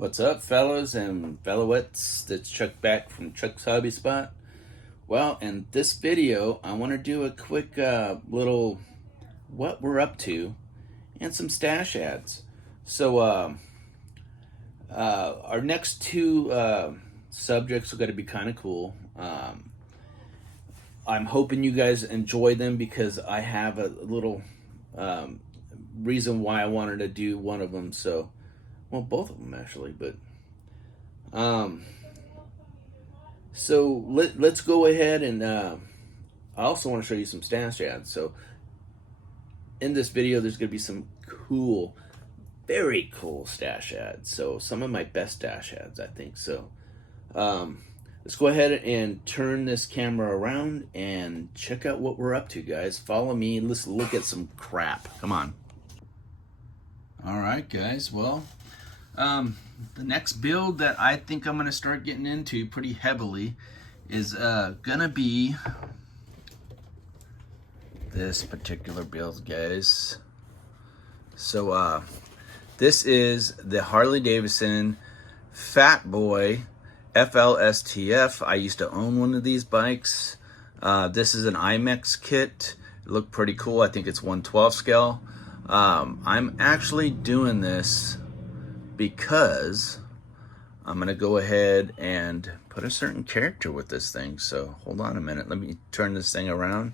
What's up, fellas and fellowettes? That's Chuck back from Chuck's Hobby Spot. Well, in this video, I want to do a quick little what we're up to and some stash ads. So, our next two subjects are going to be kind of cool. I'm hoping you guys enjoy them because I have a little reason why I wanted to do one of them. So, well, both of them actually, but so let's go ahead and I also want to show you some stash ads. So in this video, there's going to be some cool, very cool stash ads. So some of my best stash ads, I think. So let's go ahead and turn this camera around and check out what we're up to, guys. Follow me. Let's look at some crap. Come on. All right, guys. Well, the next build that I think I'm going to start getting into pretty heavily is going to be this particular build, guys. So this is the Harley Davidson Fat Boy FLSTF. I used to own one of these bikes. This is an IMEX kit. It looked pretty cool. I think it's 1/12 scale. I'm actually doing this because I'm gonna go ahead and put a certain character with this thing. So hold on a minute, let me turn this thing around,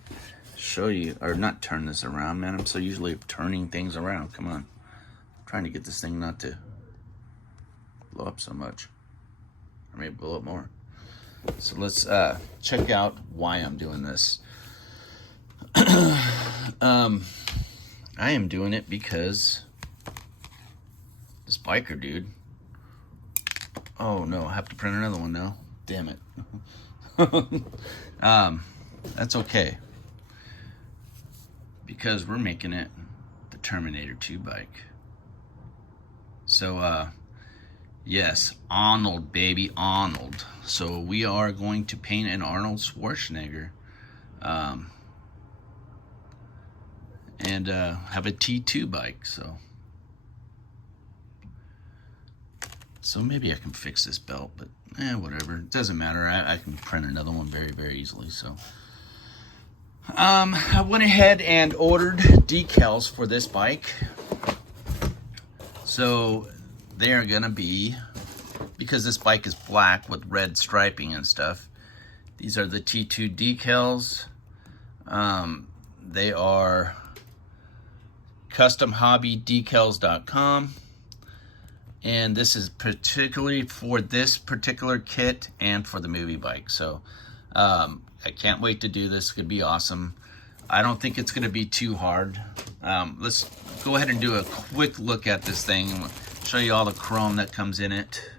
show you, or not turn this around, man. I'm so usually turning things around. Come on, I'm trying to get this thing not to blow up so much, or maybe blow up more. So let's check out why I'm doing this. I am doing it because this biker dude. Oh no, I have to print another one now. Damn it. That's okay, because we're making it the Terminator 2 bike. So yes, Arnold, baby, Arnold. So we are going to paint an Arnold Schwarzenegger and have a T2 bike. So maybe I can fix this belt, but whatever. It doesn't matter. I can print another one very, very easily. So I went ahead and ordered decals for this bike. So they are gonna be, because this bike is black with red striping and stuff, these are the T2 decals. They are customhobbydecals.com. And this is particularly for this particular kit and for the movie bike. So I can't wait to do this. It's gonna be awesome. I don't think it's gonna be too hard. Let's go ahead and do a quick look at this thing and show you all the chrome that comes in it.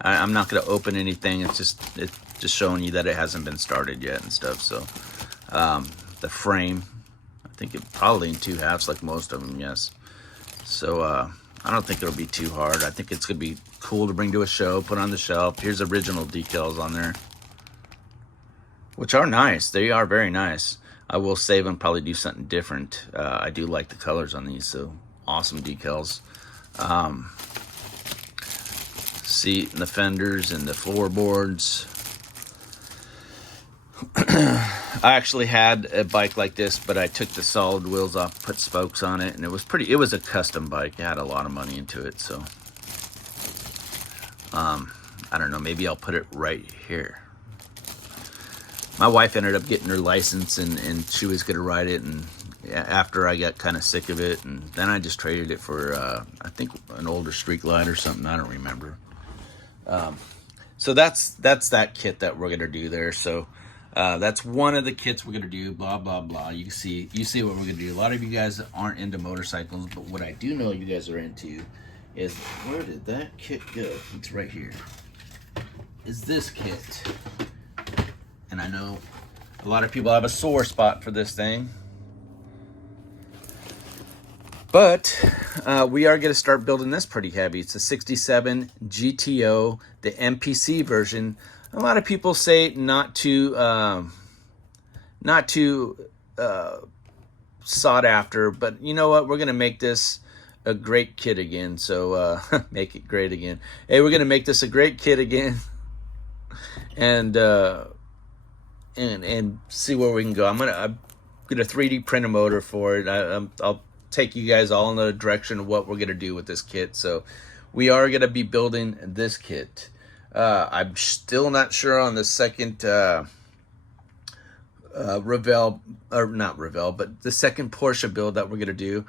I'm not gonna open anything. It's just showing you that it hasn't been started yet and stuff. So the frame, I think it probably in 2 halves like most of them, yes. So I don't think it'll be too hard. I think it's gonna be cool to bring to a show, put on the shelf. Here's original decals on there, which are nice. They are very nice. I will save them, probably do something different. I do like the colors on these, so awesome decals. Seat and the fenders and the floorboards. I actually had a bike like this, but I took the solid wheels off, put spokes on it, and it was a custom bike. It had a lot of money into it, so I don't know, maybe I'll put it right here. My wife ended up getting her license, and she was gonna ride it, and after I got kind of sick of it, and then I just traded it for I think an older Street Glide or something, I don't remember. So that's that kit that we're gonna do there. So that's one of the kits we're gonna do, blah blah blah. You see what we're gonna do. A lot of you guys aren't into motorcycles, but what I do know you guys are into is, where did that kit go? It's right here. Is this kit. And I know a lot of people have a sore spot for this thing, but we are going to start building this pretty heavy. It's a 67 GTO, the MPC version. A lot of people say not too sought after, but you know what? We're going to make this a great kit again. So make it great again. Hey, we're gonna make this a great kit again, and see where we can go. I'm gonna 3D print a motor for it. I'll take you guys all in the direction of what we're gonna do with this kit. So we are gonna be building this kit. I'm still not sure on the second Revell, or not Revell, but the second Porsche build that we're gonna do.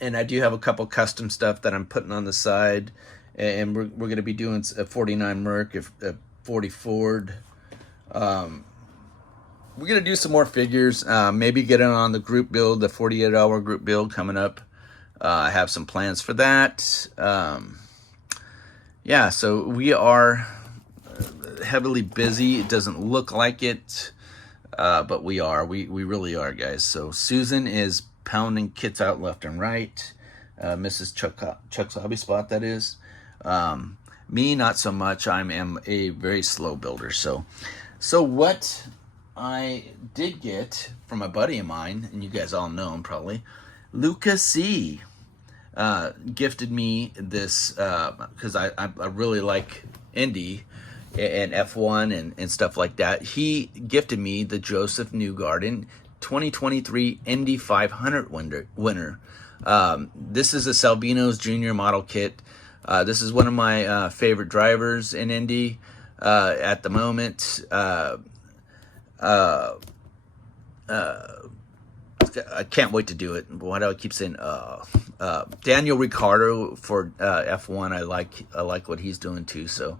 And I do have a couple custom stuff that I'm putting on the side, and we're gonna be doing a 49 Merc, a 40 Ford. We're gonna do some more figures. Maybe get in on the group build, the 48-hour group build coming up. I have some plans for that. Yeah, so we are heavily busy. It doesn't look like it, but we are. We really are, guys. So Susan is pounding kits out left and right. Mrs. Chuck's Hobby Spot, that is. Me, not so much. I am a very slow builder. So what I did get from a buddy of mine, and you guys all know him probably, Lucas C. Gifted me this because I really like Indy and F1 and stuff like that. He gifted me the Joseph Newgarden 2023 Indy 500 winner. This is a Salvino's Junior model kit. This is one of my favorite drivers in Indy at the moment. I can't wait to do it. Why do I keep saying Daniel Ricciardo for F1? I like what he's doing too. So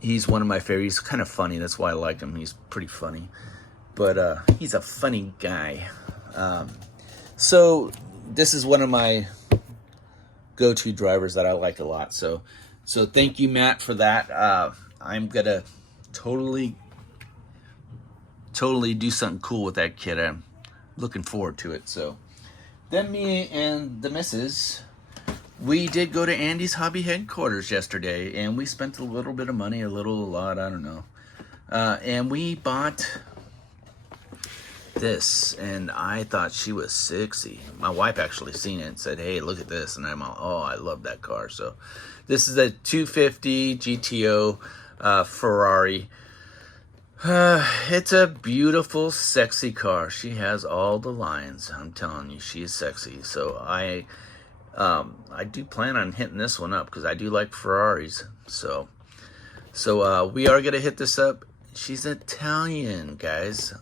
he's one of my favorites. He's kind of funny. That's why I like him. He's pretty funny. But he's a funny guy. So this is one of my go-to drivers that I like a lot. So thank you, Matt, for that. I'm gonna totally do something cool with that kit. I'm looking forward to it. So then me and the missus, we did go to Andy's Hobby headquarters yesterday, and we spent a little bit of money, a lot, I don't know. And we bought this, and I thought she was sexy. My wife actually seen it and said, hey, look at this. And I'm all, oh, I love that car. So this is a 250 GTO Ferrari. It's a beautiful, sexy car. She has all the lines. I'm telling you, she is sexy. So I do plan on hitting this one up because I do like Ferraris. So we are gonna hit this up. She's Italian, guys.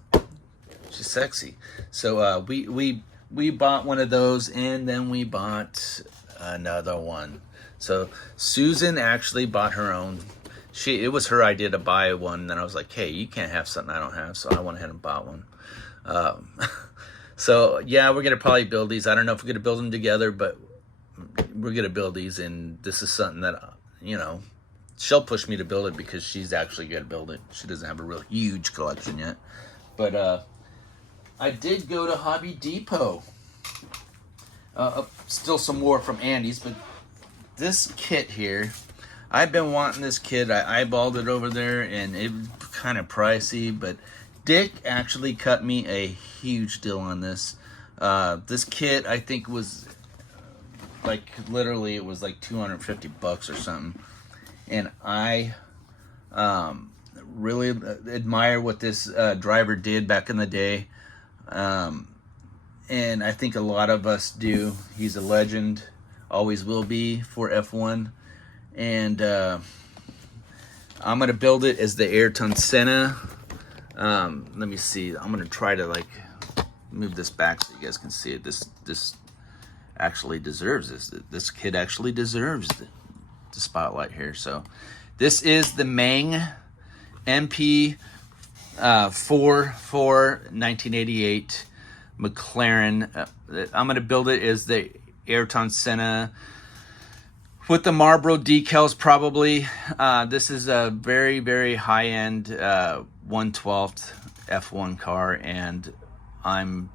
She's sexy. So we bought one of those, and then we bought another one. So Susan actually bought her own. It was her idea to buy one, and then I was like, hey, you can't have something I don't have, so I went ahead and bought one. So yeah, we're gonna probably build these. I don't know if we're gonna build them together, but we're gonna build these, and this is something that, you know, she'll push me to build it because she's actually gonna build it. She doesn't have a real huge collection yet. But I did go to Hobby Depot. Still some more from Andy's, but this kit here, I've been wanting this kit. I eyeballed it over there, and it was kind of pricey, but Dick actually cut me a huge deal on this. This kit, I think, was like, literally, it was like $250 or something. And I really admire what this driver did back in the day. And I think a lot of us do. He's a legend, always will be for F1. And I'm gonna build it as the Ayrton Senna. Let me see. I'm gonna try to like move this back so you guys can see it. This actually deserves this. This kid actually deserves the spotlight here. So this is the Mang MP 1988 McLaren. I'm gonna build it as the Ayrton Senna with the Marlboro decals, probably. This is a very, very high-end 1/12 F1 car, and I'm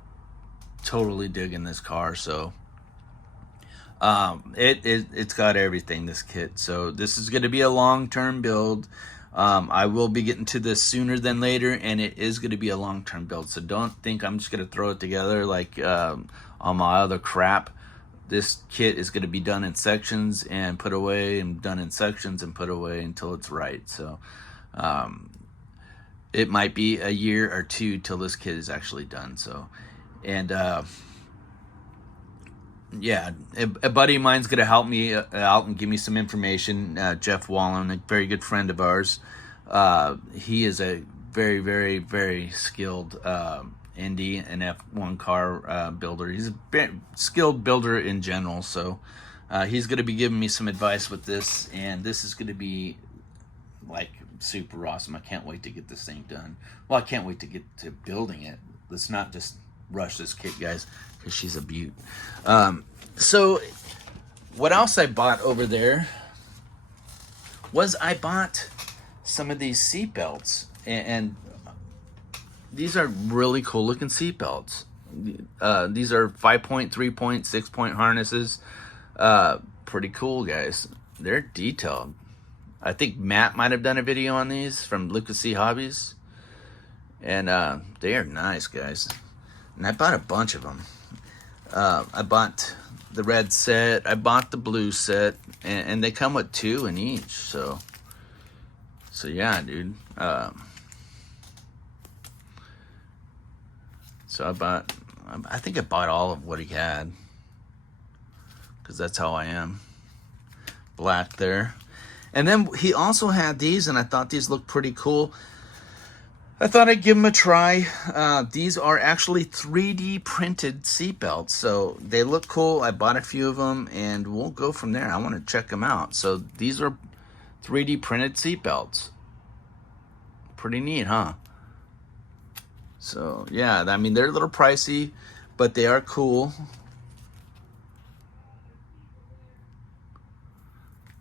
totally digging this car. So it's got everything, this kit. So this is going to be a long-term build. I will be getting to this sooner than later, and it is going to be a long-term build. So don't think I'm just going to throw it together like on on my other crap. This kit is going to be done in sections and put away, and done in sections and put away until it's right. So it might be a year or two till this kit is actually done. So, and yeah, a buddy of mine's going to help me out and give me some information. Jeff Wallen, a very good friend of ours. He is a very, very, very skilled Indy and F1 car builder. He's a skilled builder in general. So he's going to be giving me some advice with this. And this is going to be like super awesome. I can't wait to get this thing done. Well, I can't wait to get to building it. Let's not just rush this kit, guys, because she's a beaut. So what else I bought over there was I bought some of these seat belts, and these are really cool looking seat belts. These are 5-point, 3-point, 6-point harnesses. Pretty cool, guys. They're detailed. I think Matt might have done a video on these from Lucas C. Hobbies. And they are nice, guys. And I bought a bunch of them. I bought the red set. I bought the blue set. And they come with 2 in each. So yeah, dude. So I think I bought all of what he had. Because that's how I am. Black there. And then he also had these, and I thought these looked pretty cool. I thought I'd give them a try. These are actually 3D printed seatbelts, so they look cool. I bought a few of them, and we'll go from there. I want to check them out. So these are 3D printed seatbelts. Pretty neat, huh? So yeah, I mean, they're a little pricey, but they are cool.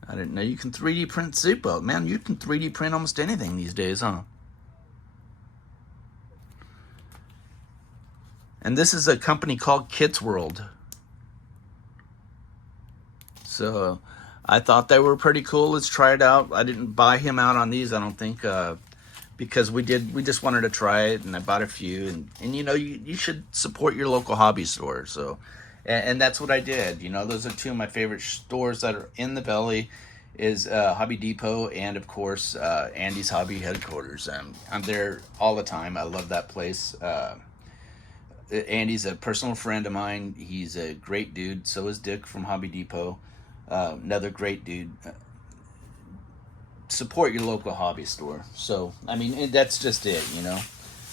I didn't know you can 3D print seatbelt. Man, you can 3D print almost anything these days, huh? And this is a company called Kits World. So I thought they were pretty cool. Let's try it out. I didn't buy him out on these, I don't think, because we just wanted to try it, and I bought a few. And you know, you should support your local hobby store. So, and that's what I did. You know, those are 2 of my favorite stores that are in the Valley, is Hobby Depot and, of course, Andy's Hobby Headquarters. I'm there all the time. I love that place. Andy's a personal friend of mine. He's a great dude. So is Dick from Hobby Depot. Another great dude. Support your local hobby store. So, I mean, that's just it, you know.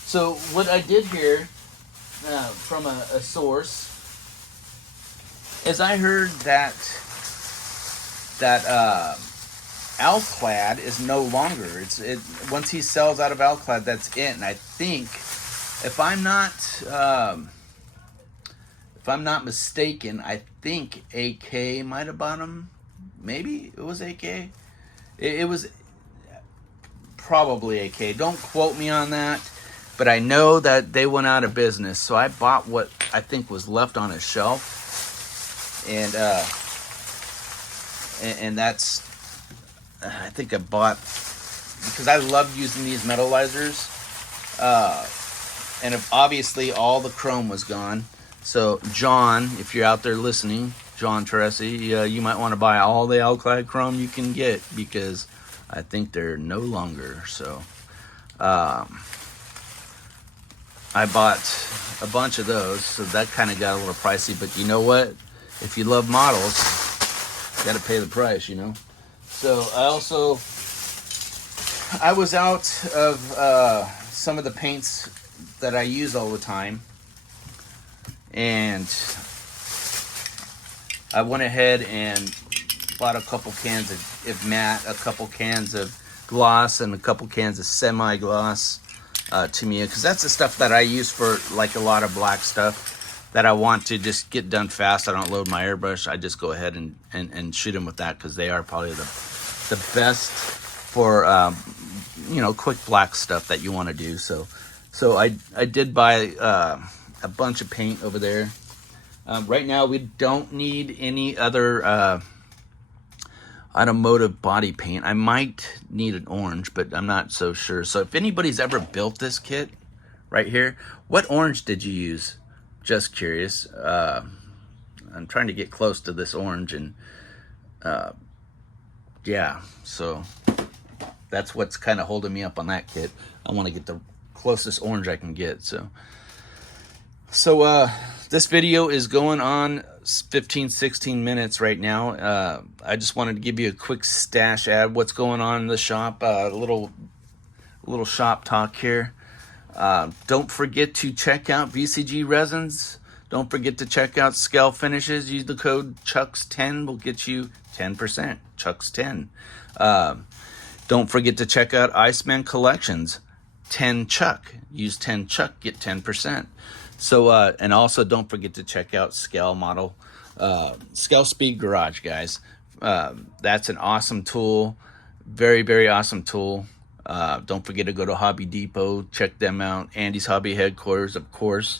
So, what I did here from a source is I heard that Alclad is no longer. Once he sells out of Alclad, that's it. And I think, if I'm not mistaken, I think AK might have bought him. Maybe it was AK. It was probably AK. Don't quote me on that, but I know that they went out of business. So I bought what I think was left on his shelf, and that's, I think I bought, because I love using these metallizers, and obviously all the chrome was gone. So John, if you're out there listening, John Teresi, you might want to buy all the Alclad chrome you can get, because I think they're no longer. So I bought a bunch of those, so that kind of got a little pricey. But you know what? If you love models, you got to pay the price, you know. So I was out of some of the paints that I use all the time, and I went ahead and bought a couple cans of matte, a couple cans of gloss, and a couple cans of semi-gloss Tamiya, because that's the stuff that I use for like a lot of black stuff that I want to just get done fast. I don't load my airbrush. I just go ahead and shoot them with that, because they are probably the best for quick black stuff that you want to do. So I did buy a bunch of paint over there. Right now we don't need any other automotive body paint. I might need an orange, but I'm not so sure. So if anybody's ever built this kit right here, what orange did you use? just curious. I'm trying to get close to this orange, and yeah, so that's what's kind of holding me up on that kit. I want to get the closest orange I can get. So this video is going on 15-16 minutes right now. I just wanted to give you a quick stash ad, what's going on in the shop, a little shop talk here. Don't forget to check out VCG resins. Don't forget to check out Scale Finishes. Use the code CHUCKS10, will get you 10%, CHUCKS10. Don't forget to check out Iceman Collections, 10 Chuck. Use 10 Chuck, get 10%. So, and also don't forget to check out Scale Speed Garage, guys. That's an awesome tool. Very, very awesome tool. Don't forget to go to Hobby Depot, check them out. Andy's Hobby Headquarters, of course.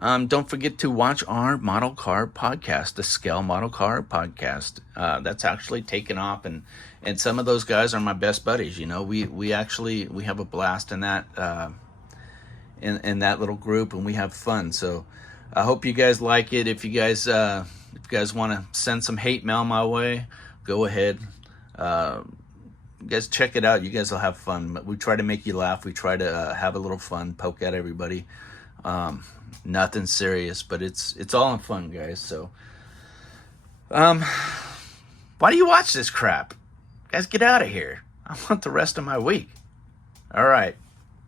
Don't forget to watch our model car podcast, the Scale Model Car podcast. That's actually taken off, and some of those guys are my best buddies. You know, we have a blast in that in that little group, and we have fun. So I hope you guys like it. If you guys want to send some hate mail my way, go ahead. You guys check it out. You guys will have fun. We try to make you laugh. We try to have a little fun, poke at everybody. Nothing serious, but it's all in fun, guys. So why do you watch this crap? Guys, get out of here. I want the rest of my week. All right,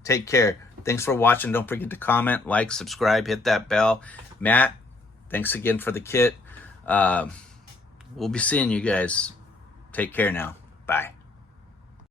take care. Thanks for watching. Don't forget to comment, like, subscribe, hit that bell. Matt, thanks again for the kit. We'll be seeing you guys. Take care now. Bye.